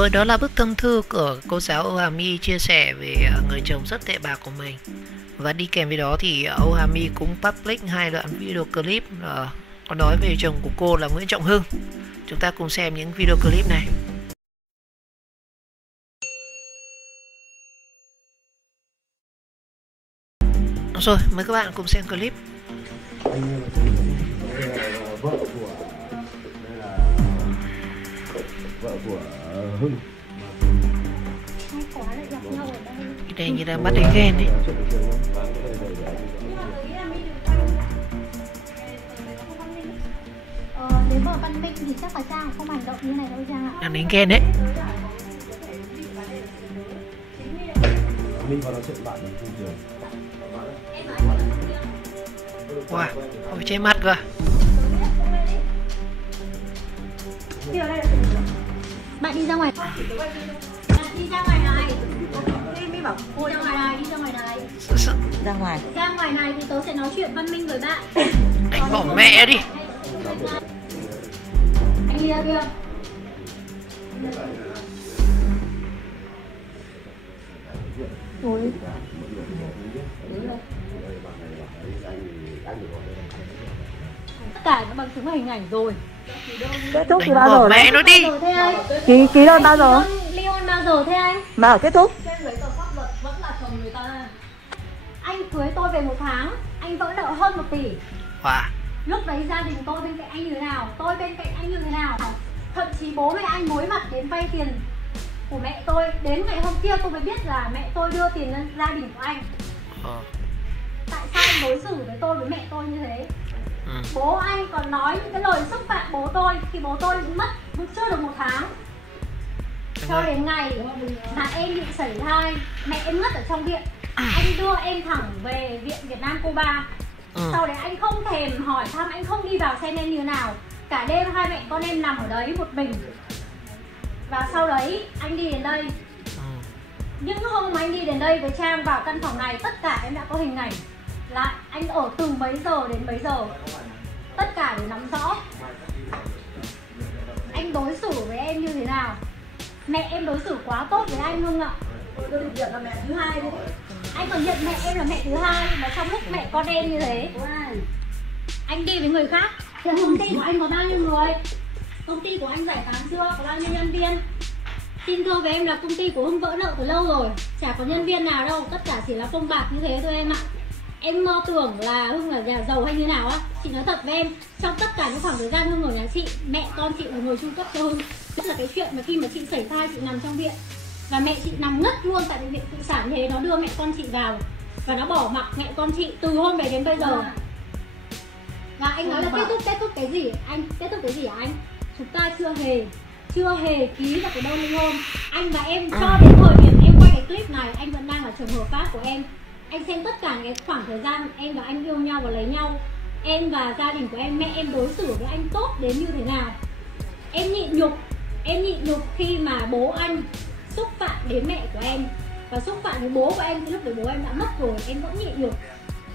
rồi, đó là bức tâm thư của cô giáo Âu Hà My chia sẻ về người chồng rất tệ bạc của mình. Và đi kèm với đó thì Âu Hà My cũng public 2 đoạn video clip có nói về chồng của cô là Nguyễn Trọng Hưng. Chúng ta cùng xem những video clip này. Rồi, mời các bạn cùng xem clip. Vợ của Hưng. Cái này như đang bắt đánh ghen đấy. Nếu mà văn minh thì chắc là Trang không hành động như này đâu Trang ạ. Đang đánh ghen đấy. Minh vào nói chuyện bạn ở trên trường. Wow, ôi che mặt cơ. Bạn đi ra ngoài. Bạn đi ra ngoài này. Đi bảo cô ra ngoài này, đi ra ngoài này. Ra ngoài. Ra ngoài này thì tớ sẽ nói chuyện văn minh với bạn. Đánh bỏ mẹ đi. Anh đi ra kia. Ôi. Tất cả nó bằng chứng và hình ảnh rồi. Kết thúc từ Đánh bao bỏ giờ mẹ đấy? nó đi. Ký đơn bao giờ? Ly hôn bao giờ thế anh? Mà ở kết thúc? Trên giấy tờ pháp luật vẫn là chồng người ta. Anh cưới tôi về 1 tháng, anh vỡ nợ hơn 1 tỷ. Wow. Lúc đấy gia đình tôi bên cạnh anh như thế nào, tôi bên cạnh anh như thế nào. Thậm chí bố mẹ anh mối mặt đến vay tiền của mẹ tôi. Đến ngày hôm kia tôi mới biết là mẹ tôi đưa tiền lên gia đình của anh. Tại sao anh đối xử với tôi, với mẹ tôi như thế? Bố anh còn nói những cái lời xúc phạm bố tôi khi bố tôi mất chưa được 1 tháng. Cho đến ngày mà em bị sảy thai, mẹ em ngất ở trong viện. Anh đưa em thẳng về viện Việt Nam Cuba. Sau đấy anh không thèm hỏi thăm, anh không đi vào xem em như nào. Cả đêm hai mẹ con em nằm ở đấy một mình. Và sau đấy anh đi đến đây. Những hôm mà anh đi đến đây với Trang vào căn phòng này, tất cả em đã có hình ảnh là anh ở từ mấy giờ đến mấy giờ. Tất cả để nắm rõ anh đối xử với em như thế nào. Mẹ em đối xử quá tốt với anh Hưng ạ. Tôi được nhận là mẹ thứ hai đấy. Anh còn nhận mẹ em là mẹ thứ hai mà trong lúc mẹ con em như thế. Anh đi với người khác. Công ty của anh có bao nhiêu người? Công ty của anh giải tán chưa? Có bao nhiêu nhân viên? Xin thưa với em là công ty của Hưng vỡ nợ từ lâu rồi. Chả có nhân viên nào đâu. Tất cả chỉ là phông bạc như thế thôi em ạ. Em mơ tưởng là Hưng là nhà giàu hay như nào á. Chị nói thật với em, trong tất cả những khoảng thời gian Hưng ở nhà chị, mẹ con chị là người chu cấp cho Hưng. Tức là cái chuyện mà khi mà chị sảy thai, chị nằm trong viện và mẹ chị nằm ngất luôn tại bệnh viện phụ sản, thế nó đưa mẹ con chị vào và nó bỏ mặc mẹ con chị từ hôm đấy đến bây giờ. Và anh nói là kết thúc cái gì? Anh kết thúc cái gì hả anh? Chúng ta chưa hề ký vào cái đơn ly hôn. Anh và em cho đến thời điểm em quay cái clip này, anh vẫn đang là chồng hợp pháp của em. Anh xem tất cả cái khoảng thời gian em và anh yêu nhau và lấy nhau, em và gia đình của em, mẹ em đối xử với anh tốt đến như thế nào. Em nhịn nhục khi mà bố anh xúc phạm đến mẹ của em và xúc phạm đến bố của em. Lúc đấy bố em đã mất rồi, em vẫn nhịn nhục.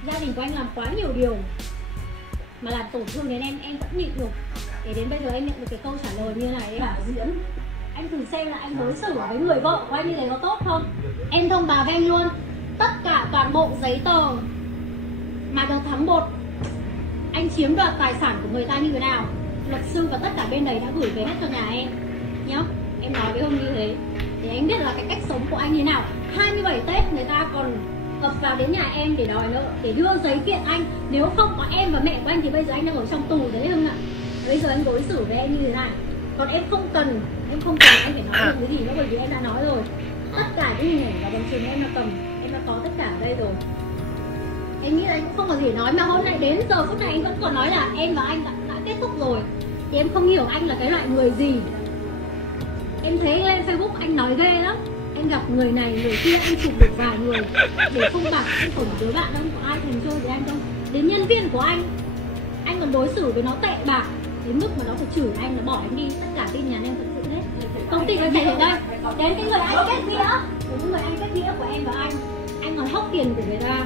Gia đình của anh làm quá nhiều điều mà làm tổn thương đến em vẫn nhịn nhục. Để đến bây giờ em nhận được cái câu trả lời như này, bảo diễn. Anh thử xem là anh đối xử với người vợ của anh như thế có tốt không? Em thông báo với anh luôn, tất cả toàn bộ giấy tờ mà từ tháng 1 anh chiếm đoạt tài sản của người ta như thế nào, luật sư và tất cả bên đấy đã gửi về hết cho nhà em nhá. Em nói với Hưng như thế để anh biết là cái cách sống của anh như thế nào. 27 Tết người ta còn ập vào đến nhà em để đòi nợ, để đưa giấy kiện anh. Nếu không có em và mẹ của anh thì bây giờ anh đang ở trong tù đấy Hưng ạ. Bây giờ anh đối xử với em như thế này. Còn em không cần anh phải nói được cái gì nữa, bởi vì em đã nói rồi. Tất cả những hình ảnh và bằng chứng em đã cầm, em đã có tất cả ở đây rồi. Em nghĩ là anh cũng không có gì nói, mà hôm nay đến giờ phút này anh vẫn còn nói là em và anh đã kết thúc rồi. Thì em không hiểu anh là cái loại người gì. Em thấy lên Facebook anh nói ghê lắm. Anh gặp người này người kia, anh chụp được vài người để không bạc. Anh còn một đứa bạn đâu có ai thành chơi với anh đâu. Đến nhân viên của anh còn đối xử với nó tệ bạc đến mức mà nó phải chửi anh, nó bỏ anh đi. Tất cả tin nhắn em vẫn giữ hết. Công ty nó chạy ở đây. Đến cái người anh kết nghĩa, cái người anh kết nghĩa của em và anh còn hốc tiền của người ta,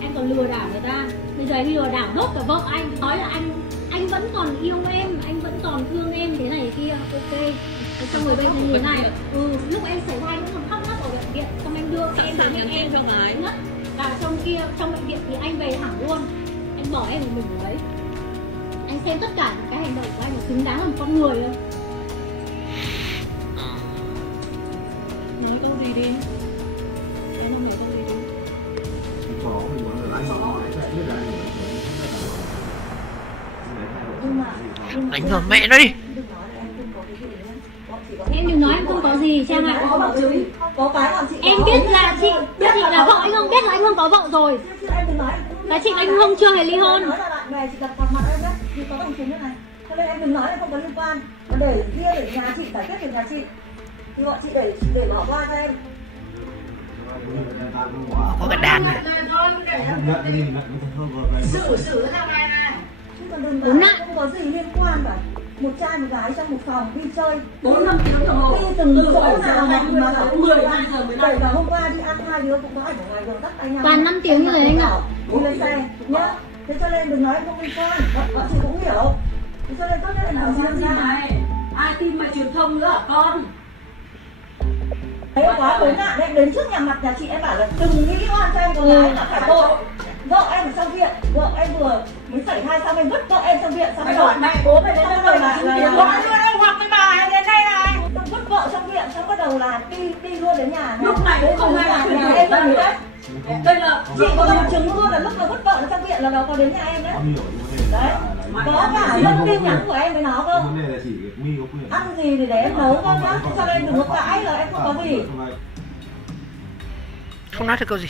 anh còn lừa đảo người ta. Bây giờ anh lừa đảo đốt cả vợ anh, nói là anh vẫn còn yêu em, anh vẫn còn thương em thế này thế kia. Ok, Xong rồi bây giờ như thế này, lúc em sảy thai cũng còn khóc lóc ở bệnh viện, xong em đưa em đến mẹ em ngất. Và trong kia, trong bệnh viện thì anh về thẳng luôn, anh bỏ em một mình ở đấy. Anh xem tất cả những cái hành động của anh là xứng đáng là một con người không? Nói câu gì đi. Em không hiểu câu gì đi. Đánh vào mẹ nó đi. Em đừng nói em không có gì Trang ạ. Em biết là chị là vợ anh không, biết là anh không có vợ rồi. Là chị anh không chưa hề ly hôn. Cho nên em đừng nói là không có liên quan. Để kia để nhà chị giải quyết được nhà chị. Thì bọn chị để bỏ qua cho em. Có cả đàn này. Xử ra bài này. Chứ còn đừng bảo không có gì liên quan cả. Một trai một gái trong một phòng đi chơi 4-5 tiếng đồng hồ. Đi từng chỗ nào mà phải 10 giờ mới về. Và hôm qua đi ăn hai đứa cũng có ảnh ở ngoài đường dắt tay nhau. Toàn 5 tiếng như thế anh ạ. Đi lên xe nhá. Thế cho nên đừng nói em không liên quan. Bọn chị cũng hiểu. Thế cho nên tốt nhất là làm ra này. Ai tin mà truyền thông nữa hả con? Đấy quá khốn nạn đấy, đến trước nhà mặt nhà chị em bảo là đừng nghĩ oan cho em con gái là phải tội. Vợ em ở trong viện, vợ em vừa mới sảy thai xong em vứt vợ em trong viện, xong rồi mẹ bố mày đến rồi là gọi luôn em hoặc với bà em đến đây này. Vứt vợ trong viện xong bắt đầu là đi luôn đến nhà. Lúc này cũng không ai làm nhà em đâu đấy. Đây là chị có bằng chứng luôn là lúc mà vứt vợ ở trong viện là nó có đến nhà em đấy. Đấy. Có cả luôn tin nhắn của em với nó cơ. Ăn gì thì để em nấu cơ nhá. Cho nên đừng có cãi là em không có gì. Không nói được câu gì.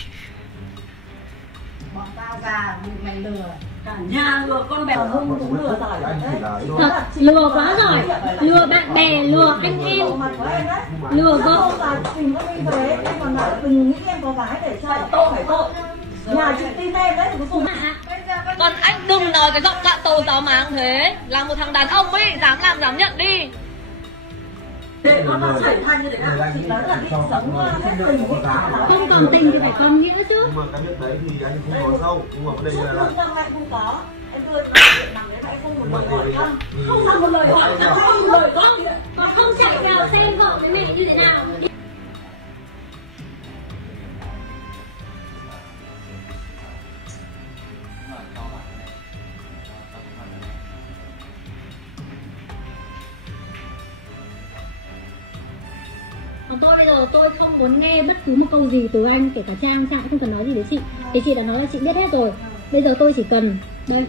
Bọn tao già mày lừa. Cả nhà lừa con bè Hưng cũng lừa giỏi đấy. Thật, lừa quá giỏi. Lừa bạn bè, lừa anh em, lừa vợ. Tìm con đi về em còn bảo đừng nghĩ em có gái để cho tội phải tội. Nhà chị tin em đấy thì cuối cùng. Còn anh đừng nói cái giọng cạn tàu giáo máng thế. Là một thằng đàn ông ấy, dám làm dám nhận đi. Để nó sảy thai như thế nào chị nói là đi sống hết tình với cả. Không còn tình thì phải còn nghĩa chứ. Nhưng mà cái việc đấy thì anh không nói sâu. Nhưng mà vấn đề là anh không có. Em đưa cho chuyện nằm đấy mà em không một lời hỏi không. Không làm một lời hỏi, không lời không. Còn không chạy vào xem vợ với mẹ như thế nào. Còn tôi bây giờ tôi không muốn nghe bất cứ một câu gì từ anh, kể cả Trang không cần nói gì với chị. Thì chị đã nói là chị biết hết rồi. Bây giờ tôi chỉ cần đây,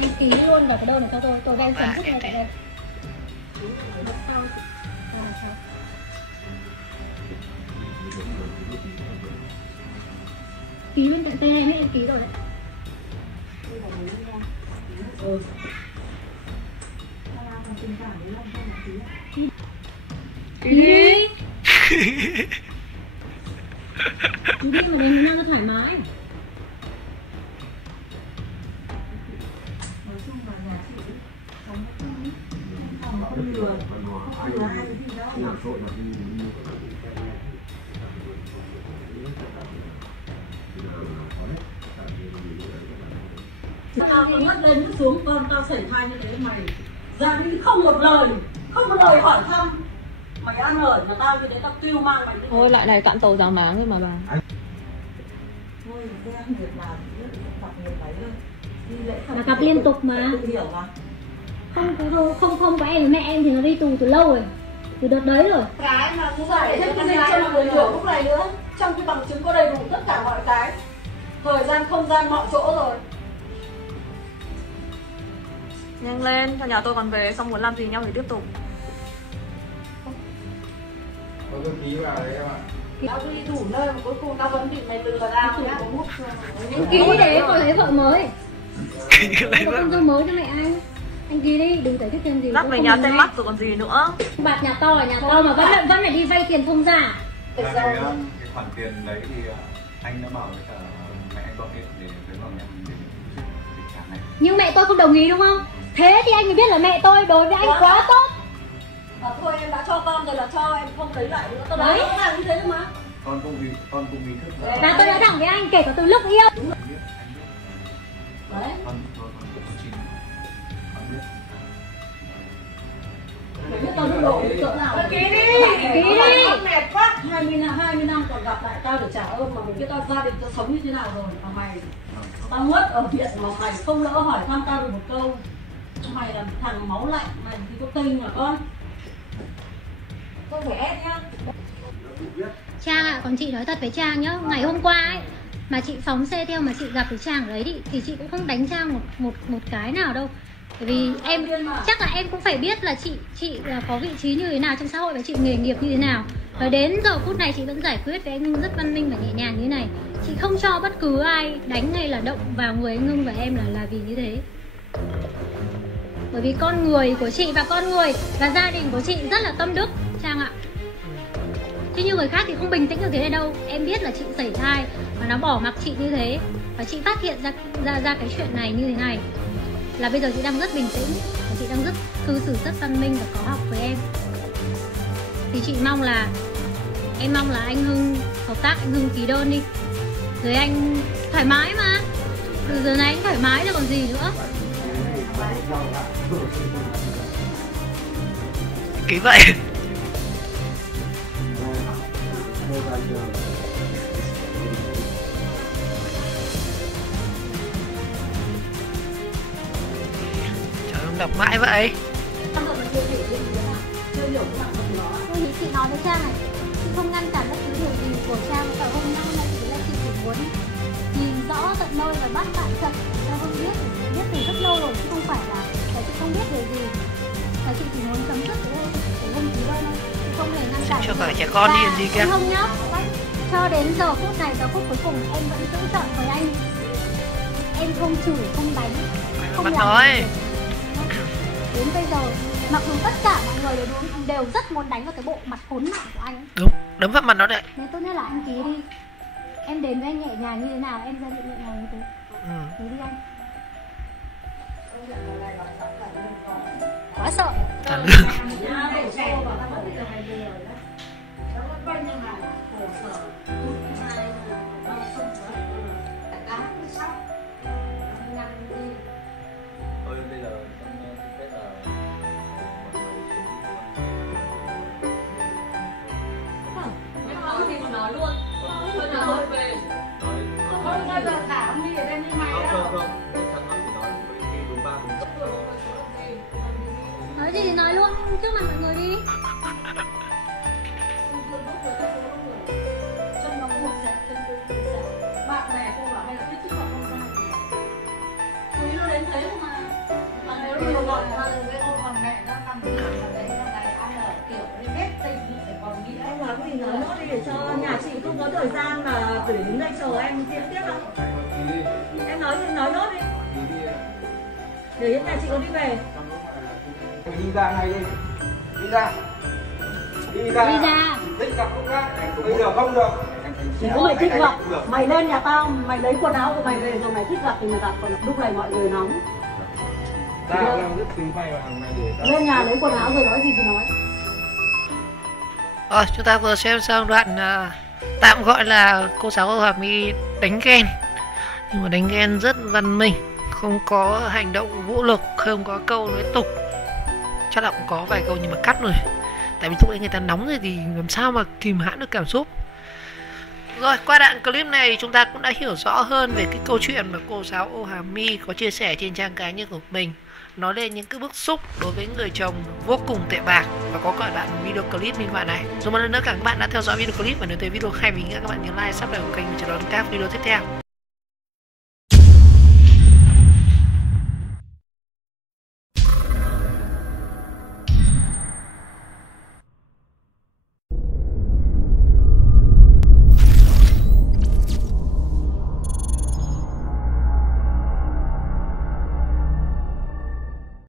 anh ký luôn vào cái đơn này cho tôi đang chấm dứt ngay tại đây. Ký bên cạnh tên em ấy, em ký rồi đấy. Ký đi. Chú đi mà đến nó thoải mái. Tao ngất lên nước xuống con tao sảy thai như thế mày ra đi không một lời hỏi thăm. Mày ăn ở mà tao như thế tao kêu mang mày. Thôi lại này cạn tàu giáo máng thôi mà bà. Thôi xem việc nào tập nghiệp đấy thôi. Đi lễ Là cặp liên tục mà. Hiểu mà. Không có em với mẹ em thì nó đi tù từ lâu rồi. Từ đợt đấy rồi. Cái mà cũng giải thích cái chân người hiểu lúc này nữa. Trong cái bằng chứng có đầy đủ tất cả mọi cái. Thời gian, không gian, mọi chỗ rồi. Nhanh lên, cho nhà tôi còn về, xong muốn làm gì nhau thì tiếp tục. có cái ký vào đấy em ạ. Tao đi đủ nơi mà cuối cùng tao vẫn bị mày lừa tao nhá. Anh ký đi để còn lấy vợ mới. Lấy con dâu mới cho mẹ anh ký đi, đừng giải thích thêm gì. Lắc về nhà tên mắt rồi còn gì nữa. Bạc nhà to là nhà to mà vẫn phải đi vay tiền không giả. Cái khoản tiền đấy thì anh đã bảo với cả mẹ anh gọi điện để bảo em đến tình trạng này. Nhưng mẹ tôi không đồng ý đúng không? Thế thì anh mới biết là mẹ tôi đối với anh quá tốt. Thôi em đã cho con rồi là cho, em không lấy lại nữa. Tao nói rõ ràng như thế mà. Con cũng ý thức là Và tôi nói thẳng với anh, kể cả từ lúc yêu. anh biết. Đấy. Con chỉ con biết. Mày biết tao độ cỡ nào? Ký đi. Ký đi. Mệt quá. 20 năm còn gặp lại tao để trả ơn mà mày biết tao gia đình tao sống như thế nào rồi mà mày tao mất ở viện mà mày không lỡ hỏi thăm tao được một câu. Mày là thằng máu lạnh, mày thì có tinh mà con. Không phải ép nhá. Trang ạ, còn chị nói thật với Trang nhá, ngày hôm qua ấy mà chị phóng xe theo mà chị gặp cái Trang ở đấy thì chị cũng không đánh Trang một cái nào đâu. Bởi vì em chắc là em cũng phải biết là chị là có vị trí như thế nào trong xã hội và chị nghề nghiệp như thế nào. Và đến giờ phút này chị vẫn giải quyết với anh Ngưng rất văn minh và nhẹ nhàng như thế này. Chị không cho bất cứ ai đánh hay là động vào người anh Ngưng và em là vì như thế. Bởi vì con người của chị và con người và gia đình của chị rất là tâm đức, Trang ạ. Chứ như người khác thì không bình tĩnh được thế này đâu. Em biết là chị sẩy thai và nó bỏ mặc chị như thế. Và chị phát hiện ra cái chuyện này như thế này là bây giờ chị đang rất bình tĩnh và chị đang rất cư xử rất văn minh và có học với em. Thì chị mong là anh Hưng hợp tác, anh Hưng ký đơn đi. Rồi anh thoải mái mà. Từ giờ này anh thoải mái rồi còn gì nữa. Ký vậy. Trời ơi, đọc mãi vậy. Chị nói với Trang này, chị không ngăn cản bất cứ điều gì của Trang. Và hôm nay là chị chỉ muốn nhìn rõ tận nơi và bắt bạn trận cho Hưng biết từ rất lâu rồi, chứ không phải là chị không biết điều gì. Và chị chỉ muốn chấm dứt để Hưng ký đơn thôi, chị không hề ngăn cản. Cho cả trẻ con đi làm gì kia. Không nhá, cho đến giờ phút này, giờ phút cuối cùng em vẫn giữ chọn với anh. Em không chửi, không đánh, không làm nói. Đến bây giờ mặc dù tất cả mọi người đều rất muốn đánh vào cái bộ mặt khốn nạn của anh. Đúng, đấm vào mặt nó đấy. Nên tốt nhất là anh ký đi. Em đến với anh nhẹ nhàng như thế nào, em ra nhẹ nhàng như thế. Ký đi anh. Quá sợ. Thằng Lương. Nói gì thì nói luôn trước mặt mọi người đi. Bạn bè cô bảo hay là biết trước mặt con ra. Quý nó đến thế mà. Mà nếu như gọi là với cô còn mẹ nó cầm tiền là đấy là ngày ăn ở kiểu cái hết tình thì phải còn nghĩ. Em nói gì nói nốt đi để cho nhà chị không có thời gian mà để đứng đây chờ em diễn tiếp không? Em nói nốt đi. Để nhà chị có đi về. Đi ra ngay đi. Đi ra. Đi ra. Đi ra. Thích gặp không ra. Bây giờ không được. Chỉ có mày thích gặp. Mày lên nhà tao, mày lấy quần áo của mày về rồi mày thích gặp thì mày gặp. Còn lúc này mọi người nóng. Tao đang rất tính mày mà mày để lên nhà lấy quần áo rồi nói gì thì nói. Rồi, chúng ta vừa xem xong đoạn tạm gọi là cô giáo Hòa My đánh ghen. Nhưng mà đánh ghen rất văn minh, không có hành động vũ lực, không có câu nói tục. Chắc là cũng có vài câu nhưng mà cắt rồi. Tại vì lúc ấy người ta nóng rồi thì làm sao mà kìm hãm được cảm xúc. Rồi, qua đoạn clip này chúng ta cũng đã hiểu rõ hơn về cái câu chuyện mà cô giáo Ô Hà My có chia sẻ trên trang cá nhân của mình, nói lên những cái bức xúc đối với người chồng vô cùng tệ bạc, và có cả đoạn video clip minh họa này. Rồi một lần nữa các bạn đã theo dõi video clip, và nếu thấy video hay vì nghĩa các bạn nhớ like, subscribe kênh và chờ đón các video tiếp theo.